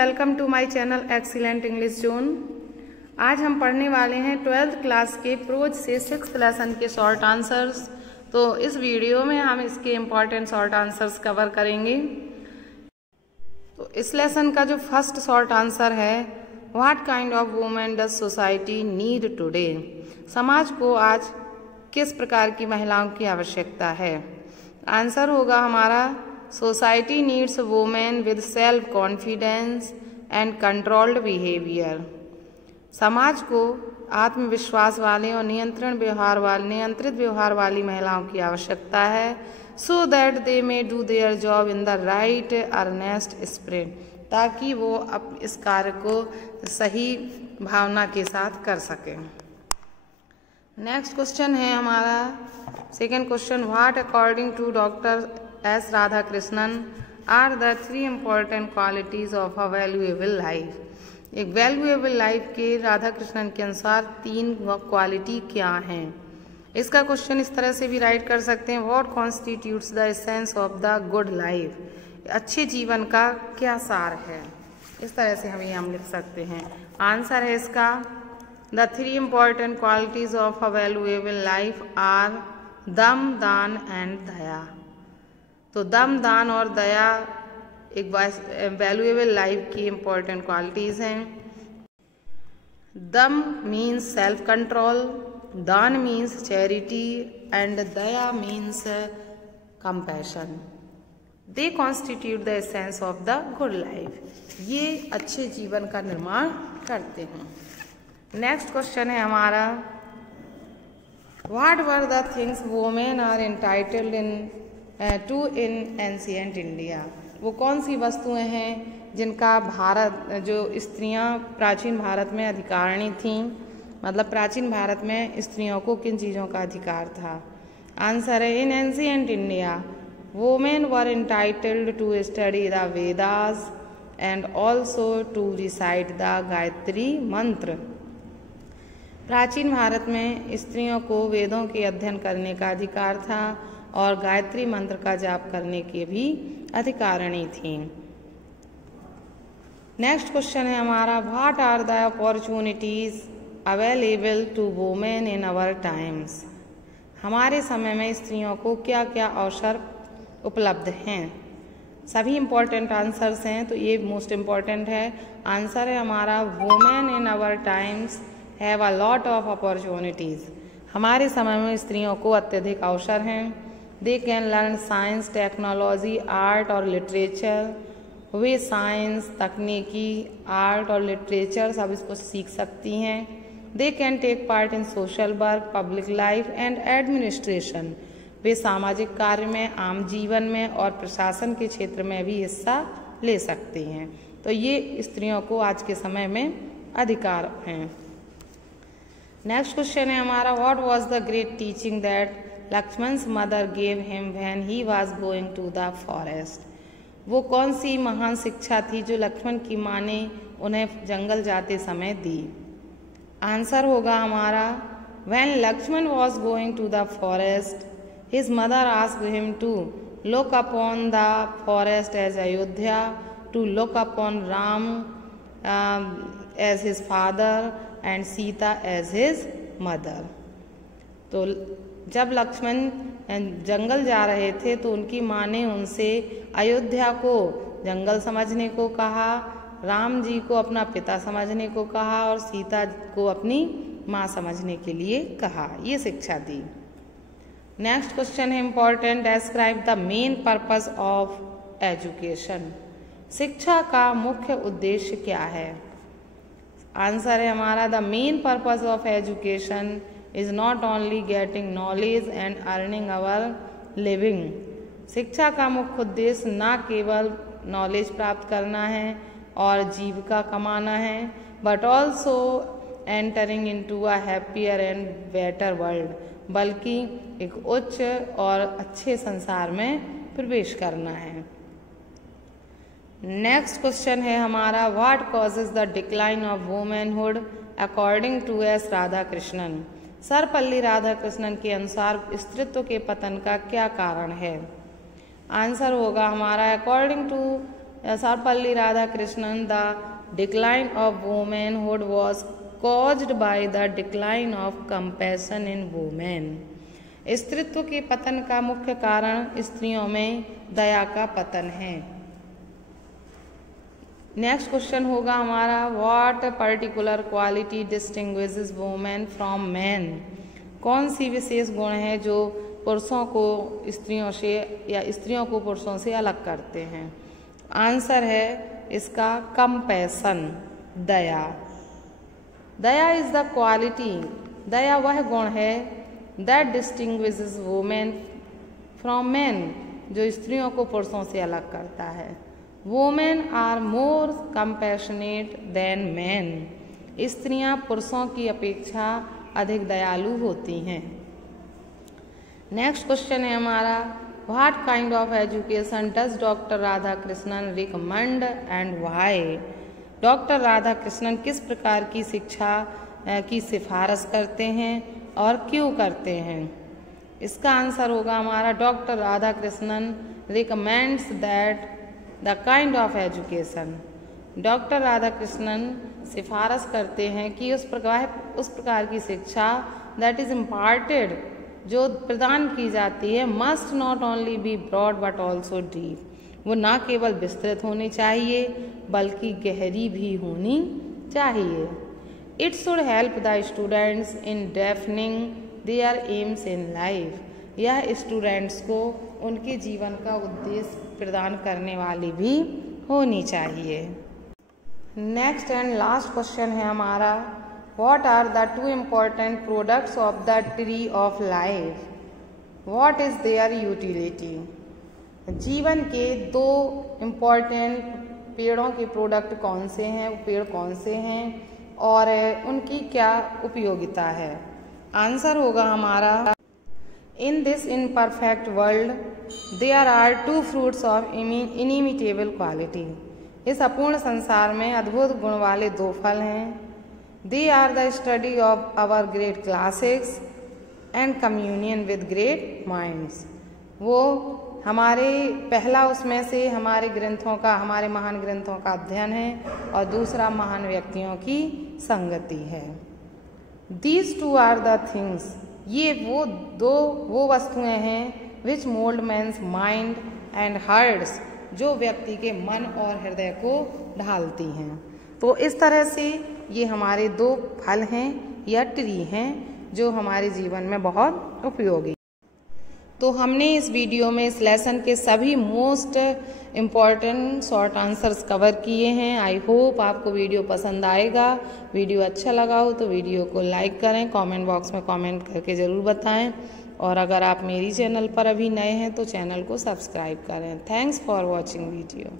Welcome to my channel excellent English zone. आज हम पढ़ने वाले हैं 12th क्लास के प्रोज से 6th लेसन के शॉर्ट आंसर्स। तो इस वीडियो में हम इसके इम्पॉर्टेंट शॉर्ट आंसर्स कवर करेंगे। तो इस लेसन का जो फर्स्ट शॉर्ट आंसर है, what kind of women does society need today. समाज को आज किस प्रकार की महिलाओं की आवश्यकता है। आंसर होगा हमारा society needs women with self confidence and controlled behaviour. समाज को आत्मविश्वास वाले और नियंत्रित व्यवहार वाली महिलाओं की आवश्यकता है, so that they may do their job in the right earnest spirit, ताकि वो इस कार्य को सही भावना के साथ कर सकें। नेक्स्ट क्वेश्चन है हमारा second question, what according to doctor S Radhakrishnan are the 3 important qualities of a valuable life. एक वैल्यूएबल लाइफ के राधाकृष्णन के अनुसार 3 क्वालिटी क्या हैं। इसका क्वेश्चन इस तरह से भी राइट कर सकते हैं, what constitutes the essence of the good life. अच्छे जीवन का क्या सार है, इस तरह से हम लिख सकते हैं। आंसर है इसका the 3 important qualities of a valuable life are दम, दान एंड दया। तो दम, दान और दया एक वैल्यूएबल लाइफ की इम्पॉर्टेंट क्वालिटीज हैं। दम मीन्स सेल्फ कंट्रोल, दान means charity and Daya means compassion. They constitute the essence of the good life. ये अच्छे जीवन का निर्माण करते हैं। नेक्स्ट क्वेश्चन है हमारा, what were the things women are entitled to in ancient India. वो कौन सी वस्तुएं हैं जिनका जो स्त्रियां प्राचीन भारत में अधिकारिणी थीं, मतलब प्राचीन भारत में स्त्रियों को किन चीज़ों का अधिकार था। आंसर है in ancient India women were entitled to study the Vedas and also to recite the Gayatri mantra. प्राचीन भारत में स्त्रियों को वेदों के अध्ययन करने का अधिकार था और गायत्री मंत्र का जाप करने की भी अधिकारिणी थी। नेक्स्ट क्वेश्चन है हमारा, what are the opportunities available to women in our times. हमारे समय में स्त्रियों को क्या क्या अवसर उपलब्ध हैं। सभी इम्पोर्टेंट आंसर्स हैं, तो ये मोस्ट इम्पॉर्टेंट है। आंसर है हमारा women in our times have a lot of opportunities. हमारे समय में स्त्रियों को अत्यधिक अवसर हैं। They can learn science, technology, art और लिटरेचर। वे साइंस, तकनीकी, आर्ट और लिटरेचर सब इसको सीख सकती हैं। They can take part in social work, public life and administration. वे सामाजिक कार्य में, आम जीवन में और प्रशासन के क्षेत्र में भी हिस्सा ले सकती हैं। तो ये स्त्रियों को आज के समय में अधिकार हैं। नेक्स्ट क्वेश्चन है हमारा, what was the great teaching that Lakshman's mother gave him when he was going to the forest. वो कौन सी महान शिक्षा थी जो लक्ष्मण की माँ ने उन्हें जंगल जाते समय दी। आंसर होगा हमारा, when Lakshman was going to the forest his mother asked him to look upon the forest as Ayodhya, to look upon Ram as his father and Sita as his mother. तो जब लक्ष्मण जंगल जा रहे थे तो उनकी माँ ने उनसे अयोध्या को जंगल समझने को कहा, राम जी को अपना पिता समझने को कहा और सीता को अपनी माँ समझने के लिए कहा। ये शिक्षा दी। नेक्स्ट क्वेश्चन है important, describe the main purpose of education. शिक्षा का मुख्य उद्देश्य क्या है। आंसर है हमारा, the main purpose of education is not only getting knowledge and earning our living। शिक्षा का मुख्य उद्देश्य न केवल नॉलेज प्राप्त करना है और जीविका कमाना है, but also entering into a happier and better world, बल्कि एक उच्च और अच्छे संसार में प्रवेश करना है। नेक्स्ट क्वेश्चन है हमारा, what causes the decline of womanhood according to S Radhakrishnan. Sarvepalli Radhakrishnan के अनुसार स्त्रीत्व के पतन का क्या कारण है। आंसर होगा हमारा, according to Sarvapalli Radhakrishnan, the decline of womanhood was caused by the decline of compassion in women. स्त्रीत्व के पतन का मुख्य कारण स्त्रियों में दया का पतन है। नेक्स्ट क्वेश्चन होगा हमारा, what particular quality distinguishes women from man. कौन सी विशेष गुण है जो पुरुषों को स्त्रियों से या स्त्रियों को पुरुषों से अलग करते हैं। आंसर है इसका कंपैशन, दया। दया इज द क्वालिटी, दया वह गुण है that distinguishes women from man, जो स्त्रियों को पुरुषों से अलग करता है। Women are more compassionate than man, स्त्रियां पुरुषों की अपेक्षा अधिक दयालु होती हैं। नेक्स्ट क्वेश्चन है हमारा, what kind of education does doctor Radhakrishnan recommend and why. Doctor Radhakrishnan किस प्रकार की शिक्षा की सिफारिश करते हैं और क्यों करते हैं। इसका आंसर होगा हमारा, doctor Radhakrishnan recommends that the kind of education, doctor Radhakrishnan सिफारिश करते हैं कि उस प्रकार की शिक्षा दैट इज इम्पार्टेड, जो प्रदान की जाती है, must not only be broad but also deep, वो ना केवल विस्तृत होनी चाहिए बल्कि गहरी भी होनी चाहिए। It should help the students in defining their aims in life, यह स्टूडेंट्स को उनके जीवन का उद्देश्य प्रदान करने वाली भी होनी चाहिए। नेक्स्ट एंड लास्ट क्वेश्चन है हमारा, what are the two important products of the tree of life, what is their utility. जीवन के दो इम्पोर्टेंट पेड़ों के प्रोडक्ट कौन से हैं, वो पेड़ कौन से हैं और उनकी क्या उपयोगिता है। आंसर होगा हमारा, in this imperfect world there are two fruits of inimitable quality, इस अपूर्ण संसार में अद्भुत गुण वाले दो फल हैं। They are the study of our great classics and communion with great minds, वो हमारे पहला उसमें से हमारे ग्रंथों का, हमारे महान ग्रंथों का अध्ययन है और दूसरा महान व्यक्तियों की संगति है। These two are the things, ये वो वस्तुएं हैं which mould man's mind and hearts, जो व्यक्ति के मन और हृदय को ढालती हैं। तो इस तरह से ये हमारे दो फल हैं या ट्री हैं जो हमारे जीवन में बहुत उपयोगी। तो हमने इस वीडियो में इस लेसन के सभी most important short answers cover किए हैं। आई होप आपको वीडियो पसंद आएगा। वीडियो अच्छा लगा हो तो वीडियो को लाइक करें, कमेंट बॉक्स में कमेंट करके ज़रूर बताएं और अगर आप मेरी चैनल पर अभी नए हैं तो चैनल को सब्सक्राइब करें। Thanks for watching video.